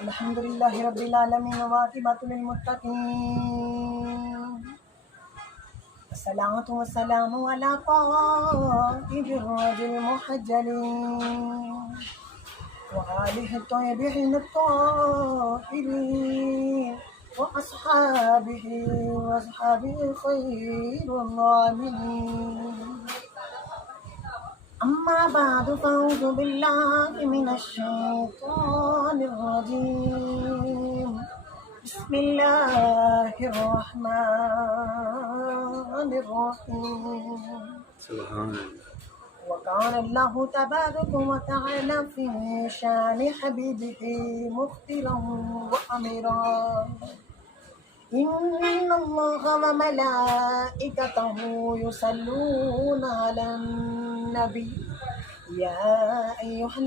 अल्हम्दुलिल्लाहि रब्बिल आलमीन व आक़िबतु लिल मुत्तक़ीन। अस्सलातु वस्सलामु अला क़ाइदिर रजिल मुहज्जलीन व आलिहि तय्यबीन अत्ताहिरीन व अस्हाबिहि खैरुल आमिनीन। अम्मा बाद फ़अऊज़ु बिल्लाहि मिनश शैतानिर रजीम। बिस्मिल्लाहिर रहमानिर रहीम। सुभान अल्लाह। वकान अल्लाहु तबारक व तआला फ़ी शानि हबीबिही मुख़्तिरन व अमीरा। इन्नल्लाहा व मलाइकतहु युसल्लूना अलन नबी या अय्युहल